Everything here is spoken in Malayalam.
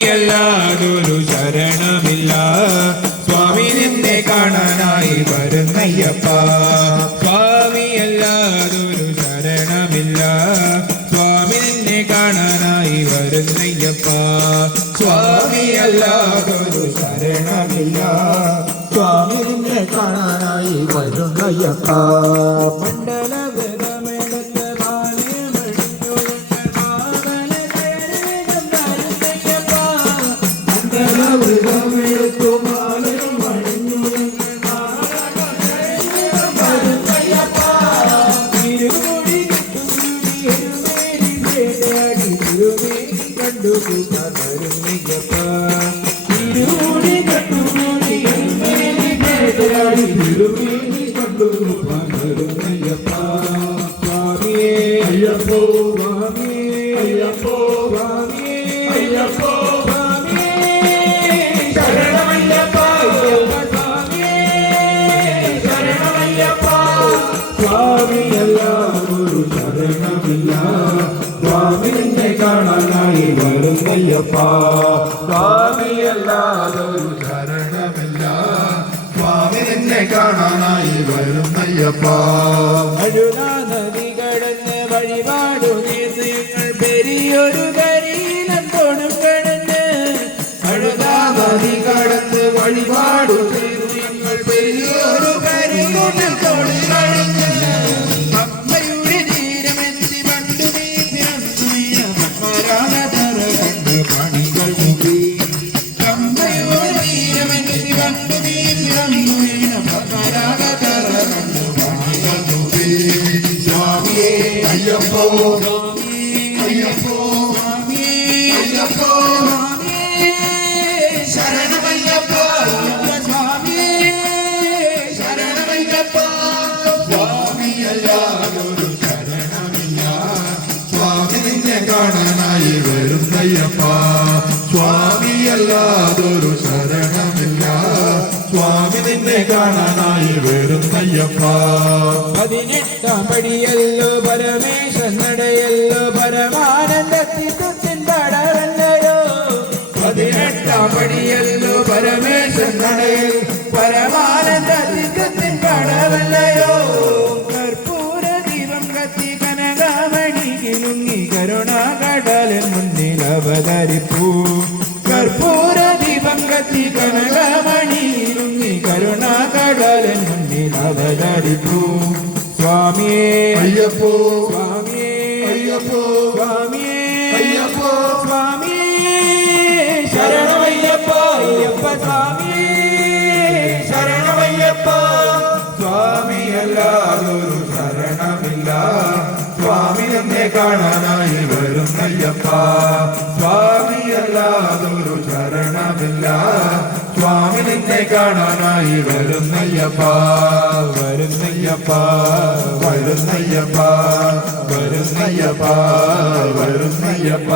യാതൊരു ശരണമില്ല സ്വാമി നിന്നെ കാണാനായി വരുന്നയ്യപ്പ സ്വാമി യാതൊരു ശരണമില്ല സ്വാമി നിന്നെ കാണാനായി വരുന്നയ്യപ്പ സ്വാമി യാതൊരു ശരണമില്ല സ്വാമി നിന്നെ കാണാനായി വരുന്നയ്യപ്പ മണ്ഡല സ്വാമി നിന്നെ കാണാനായി വരുന്നയ്യപ്പ സ്വാമി അല്ലാതൊരു ശരണമില്ല സ്വാമി നിന്നെ കാണാനായി വരുന്നയ്യപ്പ അഴുതാ നദി കടന്ന് വഴിപാടു നേർന്നങ്ങൾ പെരിയൊരു കരിയിലം തോണും കടന്ന് അഴുതാ നദി കടന്ന് വഴിപാടു നേർന്നങ്ങൾ പെരിയൊരു കരിയിലം തോണും കടന്ന് അയ്യപ്പോ അയ്യപ്പോ അയ്യപ്പോ ശരണമയ്യപ്പ സ്വാമി ശരണമയ്യപ്പ സ്വാമി അല്ലാതൊരു ശരണമില്ല സ്വാമി നിന്നെ കാണാനായി വരുന്നയ്യപ്പ സ്വാമി അല്ലാതൊരു ശരണമില്ല സ്വാമി നിന്നെ കാണാനായി വരുന്നയ്യപ്പ 18 പടിയല്ലോ പരമേശൻ നടയല്ലോ പരമാനന്ദത്തിൻ പടവല്ലയോ 18 പടിയല്ലോ പരമേശൻ നടയൽ പരമാനന്ദത്തിൻ പടവല്ലയോ കർപ്പൂര ദീപം കത്തി കനകാമണി കിലുങ്ങി കരുണാകടലൻ മുന്നിൽ അവതരിപ്പൂ കർപ്പൂര ദീപം കത്തി കനകാമണി കിലുങ്ങി കരുണാകടലൻ മുന്നിൽ അവതരിപ്പൂ സ്വാമിയേ അയ്യപ്പോ സ്വാമിയേ അയ്യപ്പോ സ്വാമിയേ അയ്യപ്പോ സ്വാമിയേ ശരണമയ്യപ്പ അയ്യപ്പ സ്വാമിയേ ശരണമയ്യപ്പ സ്വാമി അല്ലാതൊരു ശരണമില്ല സ്വാമി നിന്നെ കാണാനായി വരുന്നയ്യപ്പ സ്വാമി അല്ലാതൊരു ശരണമില്ല സ്വാമി നിന്നെ കാണാനായി വരുന്നയ്യപ്പ വരുന്നയ്യപ്പ വരുന്നയ്യപ്പ വരുന്നയ്യപ്പ വരുന്നയ്യപ്പ